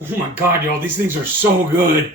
Oh my god, y'all, these things are so good.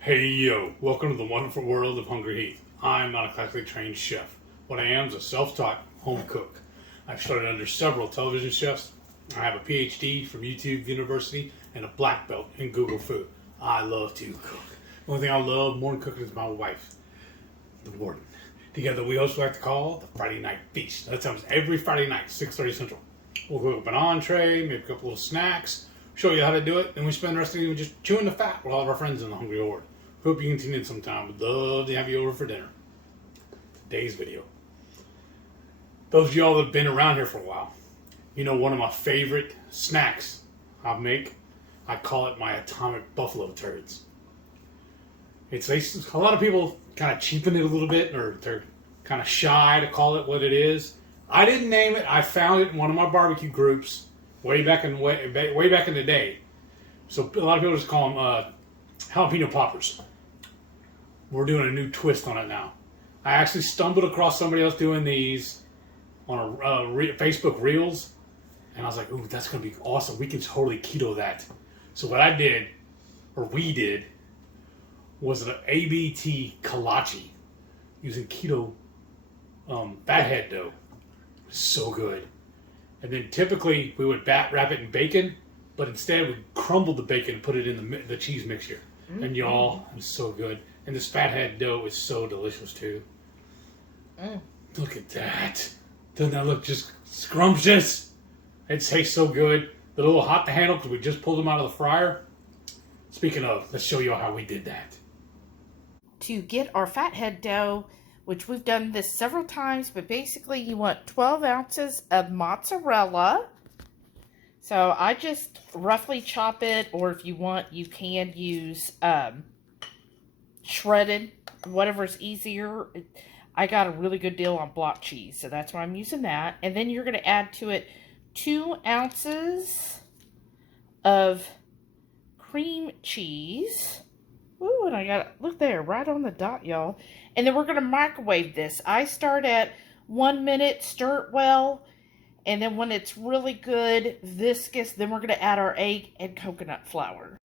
Hey yo, welcome to the wonderful world of HungryHeath. I'm not a classically trained chef. What I am is a self-taught home cook. I've started under several television chefs. I have a PhD from YouTube University and a black belt in Google Food. I love to cook. The only thing I love more than cooking is my wife, the warden. Together we host what I like to call the Friday Night Feast. That comes every Friday night, 6:30 Central. We'll cook up an entree, maybe a couple little snacks, show you how to do it, and we spend the rest of the evening just chewing the fat with all of our friends in the HungryHorde. Hope you can tune in sometime. Would love to have you over for dinner. Today's video. Those of y'all that have been around here for a while, you know one of my favorite snacks I make. I call it my Atomic Buffalo Turds. It's a lot of people kind of cheapen it a little bit, or they're kind of shy to call it what it is. I didn't name it. I found it in one of my barbecue groups way back in the day. So a lot of people just call them jalapeno poppers. We're doing a new twist on it now. I actually stumbled across somebody else doing these on Facebook Reels, and I was like, ooh, that's going to be awesome. We can totally keto that. So what I did, or we did, was an ABT Kolache using keto fathead dough. So good. And then typically we would wrap it in bacon, but instead we crumbled the bacon and put it in the cheese mixture. Mm-hmm. And y'all, it's so good. And this fathead dough is so delicious too. Mm. Look at that. Doesn't that look just scrumptious? It tastes so good. They're a little hot to handle because we just pulled them out of the fryer. Speaking of, let's show you how we did that. To get our fathead dough, which we've done this several times, but basically you want 12 ounces of mozzarella. So I just roughly chop it, or if you want, you can use shredded, whatever's easier. I got a really good deal on block cheese, so that's why I'm using that. And then you're going to add to it 2 ounces of cream cheese. Ooh, and I got, look there, right on the dot, y'all. And then we're going to microwave this. I start at 1 minute, stir it well. And then when it's really good, viscous, then we're going to add our egg and coconut flour.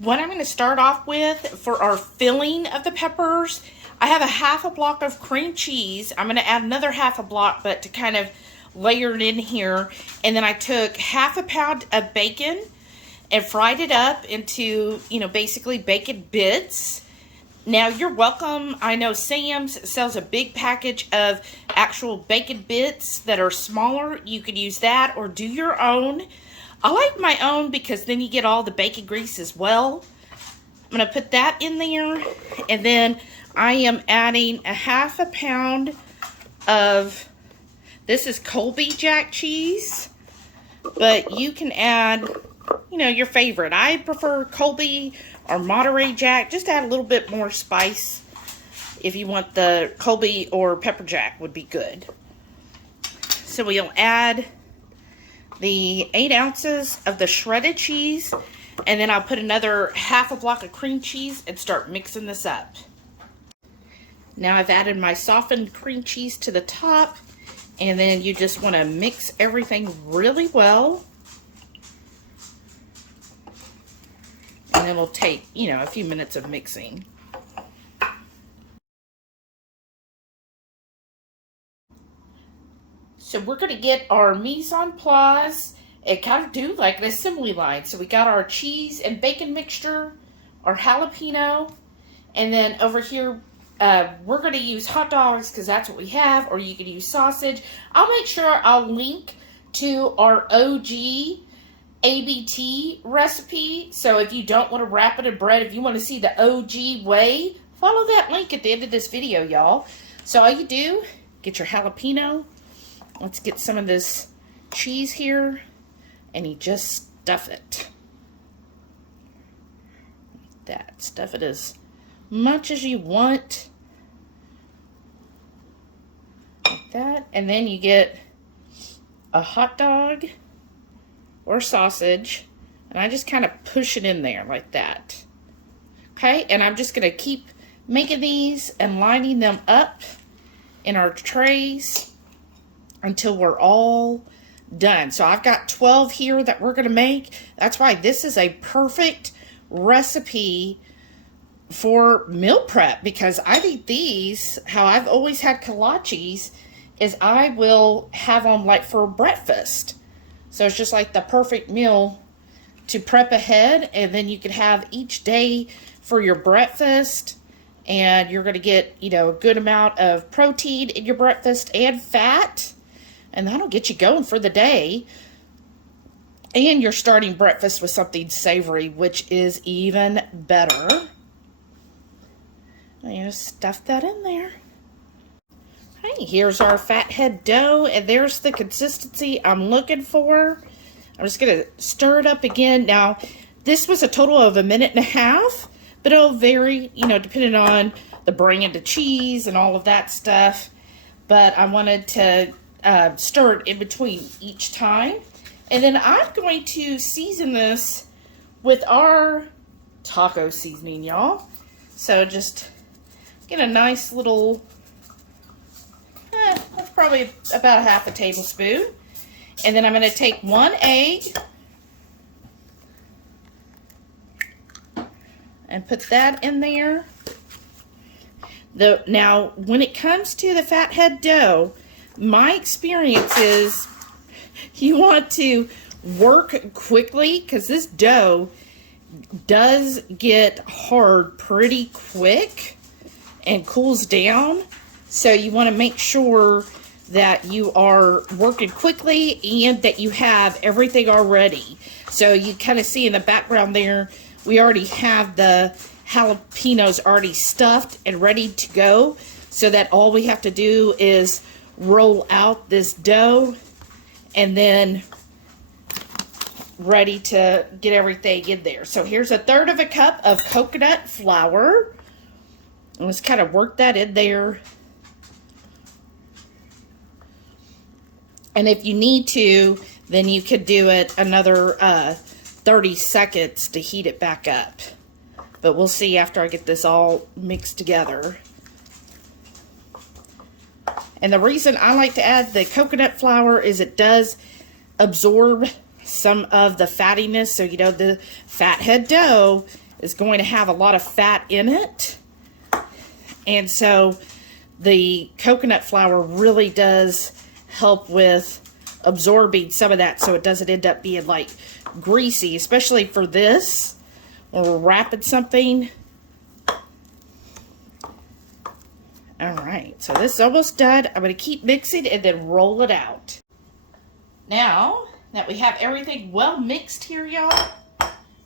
What I'm going to start off with for our filling of the peppers, I have a half a block of cream cheese. I'm going to add another half a block, but to kind of layer it in here. And then I took half a pound of bacon and fried it up into, basically bacon bits. Now, you're welcome. I know Sam's sells a big package of actual bacon bits that are smaller. You could use that or do your own. I like my own because then you get all the bacon grease as well. I'm going to put that in there. And then I am adding a half a pound of, this is Colby Jack cheese. But you can add, your favorite. I prefer Colby or Monterey Jack. Just add a little bit more spice. If you want the Colby or Pepper Jack would be good. So we'll add the 8 ounces of the shredded cheese, and then I'll put another half a block of cream cheese and start mixing this up. Now I've added my softened cream cheese to the top, and then you just want to mix everything really well. And then we'll take, a few minutes of mixing. So we're going to get our mise en place and kind of do like an assembly line. So we got our cheese and bacon mixture, our jalapeno, and then over here we're going to use hot dogs because that's what we have, or you could use sausage. I'll make sure I'll link to our OG ABT recipe. So if you don't want to wrap it in bread, if you want to see the OG way, follow that link at the end of this video, y'all. So all you do, get your jalapeno. Let's get some of this cheese here, and you just stuff it. Like that. Stuff it as much as you want. Like that. and then you get a hot dog or sausage, and I just kind of push it in there like that. Okay, and I'm just going to keep making these and lining them up in our trays until we're all done. So I've got 12 here that we're going to make. That's why this is a perfect recipe for meal prep, because I eat these, how I've always had kolaches, is I will have them like for breakfast. So it's just like the perfect meal to prep ahead, and then you can have each day for your breakfast, and you're going to get, you know, a good amount of protein in your breakfast and fat, and that'll get you going for the day. And you're starting breakfast with something savory, which is even better. I'm going to stuff that in there. Hey, here's our fathead dough, and there's the consistency I'm looking for. I'm just going to stir it up again. Now, this was a total of 1.5 minutes, but it'll vary, you know, depending on the brand of cheese and all of that stuff. But I wanted to stir it in between each time. And then I'm going to season this with our taco seasoning, y'all. So just get a nice little, that's probably about 1/2 tablespoon. And then I'm going to take 1 egg and put that in there. Now, when it comes to the fathead dough, my experience is you want to work quickly, because this dough does get hard pretty quick and cools down. So you want to make sure that you are working quickly and that you have everything already. So you kind of see in the background there, we already have the jalapenos already stuffed and ready to go, so that all we have to do is roll out this dough and then ready to get everything in there. So here's 1/3 cup of coconut flour. And let's kind of work that in there. And if you need to, then you could do it another 30 seconds to heat it back up. But we'll see after I get this all mixed together. And the reason I like to add the coconut flour is it does absorb some of the fattiness. So, you know, the fathead dough is going to have a lot of fat in it. And so the coconut flour really does help with absorbing some of that, so it doesn't end up being like greasy, especially for this when we're wrapping something. All right, so this is almost done. I'm going to keep mixing and then roll it out. Now that we have everything well mixed here, y'all,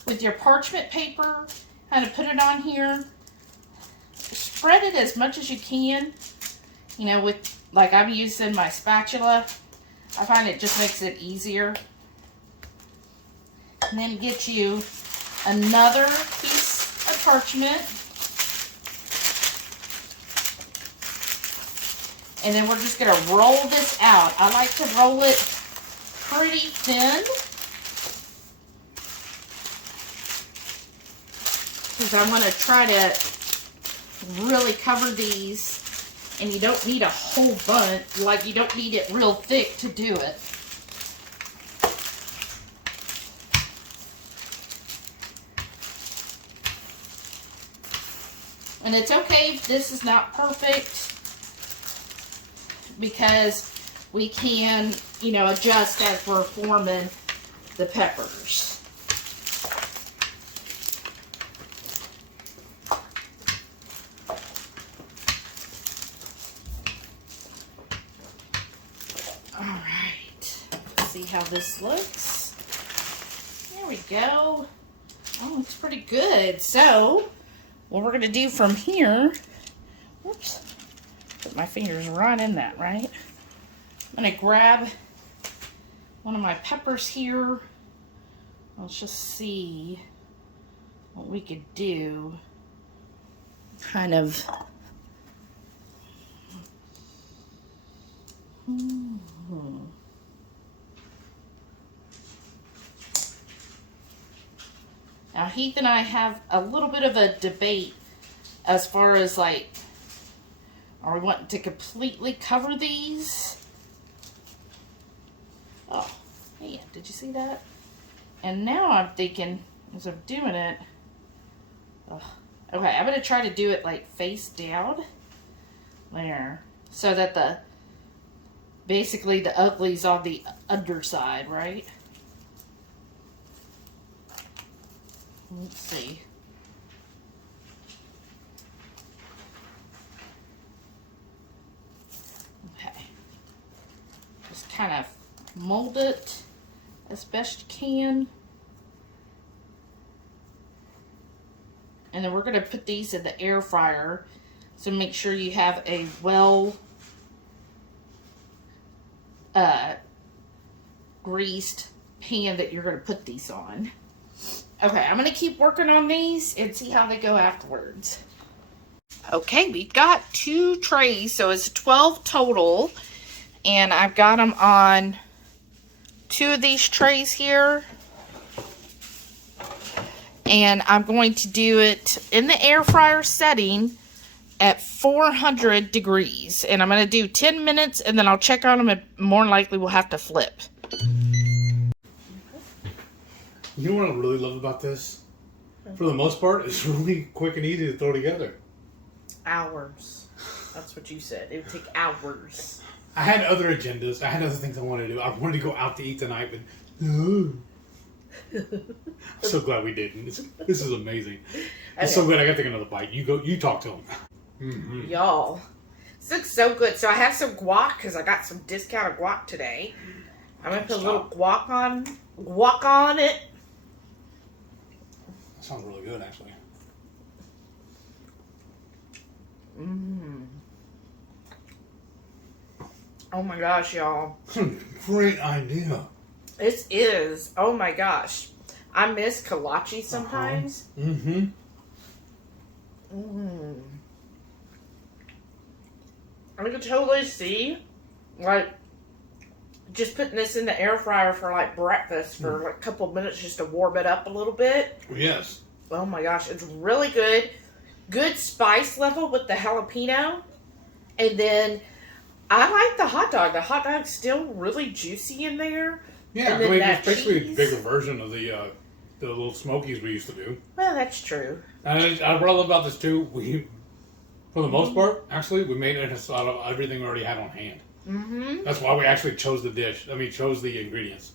with your parchment paper, kind of put it on here. Spread it as much as you can, you know, with, like I'm using my spatula. I find it just makes it easier. And then get you another piece of parchment. And then we're just going to roll this out. I like to roll it pretty thin, because I want to try to really cover these. And you don't need a whole bunch, like you don't need it real thick to do it. And it's okay if this is not perfect, because we can, you know, adjust as we're forming the peppers. See how this looks. There we go. Oh, looks pretty good. So, what we're going to do from here, whoops, put my fingers right in that, right? I'm going to grab one of my peppers here. Let's just see what we could do. Kind of Now, Heath and I have a little bit of a debate as far as like, are we wanting to completely cover these? Oh, man, did you see that? And now I'm thinking, as I'm doing it, okay, I'm going to try to do it like face down there, so that basically the ugly's on the underside, right? Let's see. Okay. Just kind of mold it as best you can. And then we're going to put these in the air fryer. So make sure you have a well greased pan that you're going to put these on. Okay, I'm going to keep working on these and see how they go afterwards. Okay, we've got 2 trays, so it's 12 total. And I've got them on 2 of these trays here. And I'm going to do it in the air fryer setting at 400 degrees. And I'm going to do 10 minutes, and then I'll check on them, and more likely we'll have to flip. You know what I really love about this? For the most part, it's really quick and easy to throw together. Hours. That's what you said. It would take hours. I had other agendas. I had other things I wanted to do. I wanted to go out to eat tonight, but no. I'm so glad we didn't. This is amazing. I'm so glad I got to take another bite. You talk to them. Mm-hmm. Y'all, this looks so good. So I have some guac because I got some discounted guac today. I'm going to put a little guac on it. That sounds really good, actually. Oh my gosh, y'all. Great idea. This is. Oh my gosh. I miss kolache sometimes. I can totally see, like, just putting this in the air fryer for, like, breakfast for, like, a couple of minutes just to warm it up a little bit. Yes. Oh, my gosh. It's really good. Good spice level with the jalapeno. And then, I like the hot dog. The hot dog's still really juicy in there. Yeah, I mean, it's basically a bigger version of the little smokies we used to do. Well, that's true. And what I love about this, too, for the most part, actually, we made it out of everything we already had on hand. That's why we actually chose the dish. I mean, chose the ingredients.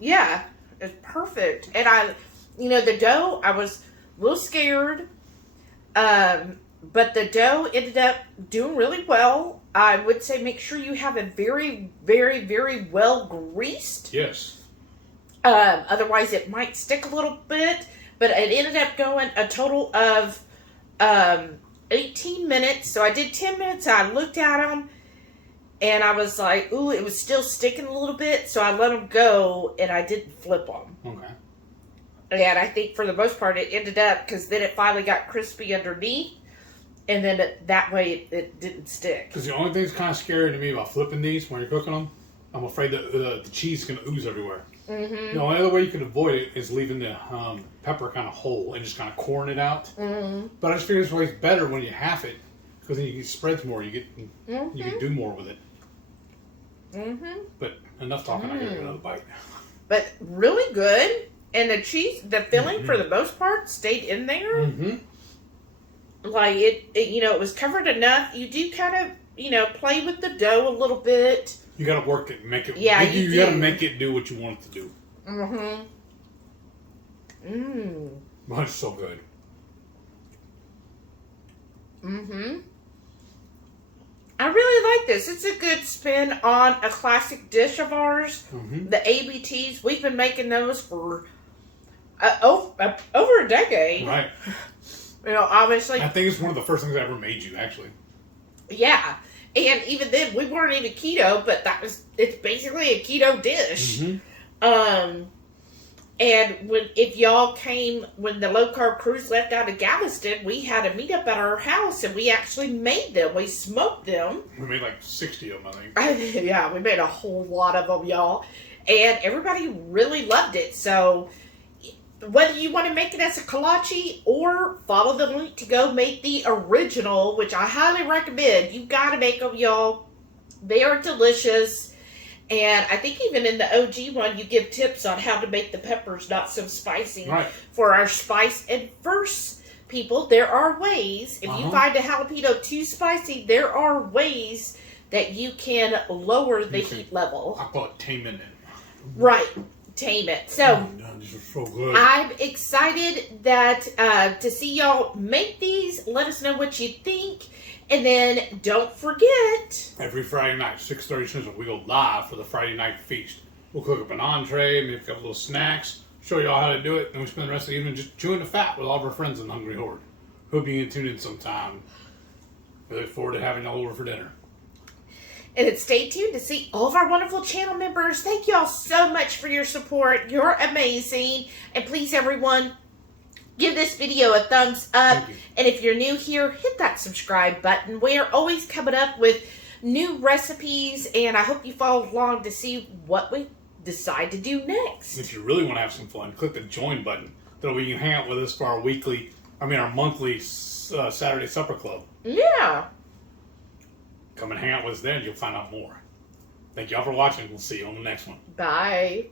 Yeah, it's perfect. And the dough, I was a little scared. But the dough ended up doing really well. I would say make sure you have it very, very, very well greased. Yes. Otherwise, it might stick a little bit. But it ended up going a total of 18 minutes. So I did 10 minutes. I looked at them. And I was like, ooh, it was still sticking a little bit. So I let them go. And I didn't flip them. Okay. And I think for the most part, it ended up, because then it finally got crispy underneath. And then that way it didn't stick. Because the only thing that's kind of scary to me about flipping these when you're cooking them, I'm afraid that the cheese is going to ooze everywhere. The only other way you can avoid it is leaving the pepper kind of whole and just kind of coring it out. But I just figure it's always better when you half it, because then it spreads more. You can do more with it. But enough talking. I gotta get another bite. But really good, and the cheese, the filling for the most part stayed in there. Like it was covered enough. You do kind of, play with the dough a little bit. You gotta work it, make it. Yeah, you gotta make it do what you want it to do. But it's so good. I really like this. It's a good spin on a classic dish of ours. The ABTs. We've been making those for over a decade. Right. Obviously. I think it's one of the first things I ever made you, actually. Yeah. And even then, we weren't even keto, but it's basically a keto dish. And if y'all came when the low carb cruise left out of Galveston, we had a meetup at our house and we actually made them. We smoked them. We made like 60 of them, I think. Yeah, we made a whole lot of them, y'all. And everybody really loved it. So whether you want to make it as a kolache or follow the link to go make the original, which I highly recommend, you got to make them, y'all. They are delicious. And I think even in the OG one, you give tips on how to make the peppers not so spicy. Right. For our spice adverse people, there are ways. If you find a jalapeno too spicy, there are ways that you can lower the heat level. I call it taming it. Right. Tame it. So, this is so good. I'm excited that to see y'all make these. Let us know what you think. And then don't forget, every Friday night, 6:30 Central, we go live for the Friday night feast. We'll cook up an entree, maybe a couple little snacks, show y'all how to do it, and we spend the rest of the evening just chewing the fat with all of our friends in the Hungry Horde. Hope you can tune in sometime. We look forward to having y'all over for dinner. And stay tuned to see all of our wonderful channel members. Thank y'all so much for your support. You're amazing. And please, everyone, give this video a thumbs up. And if you're new here, hit that subscribe button. We are always coming up with new recipes, and I hope you follow along to see what we decide to do next. If you really want to have some fun, click the join button. That way you can hang out with us for our monthly Saturday supper club. Yeah. Come and hang out with us there and you'll find out more. Thank y'all for watching. We'll see you on the next one. Bye.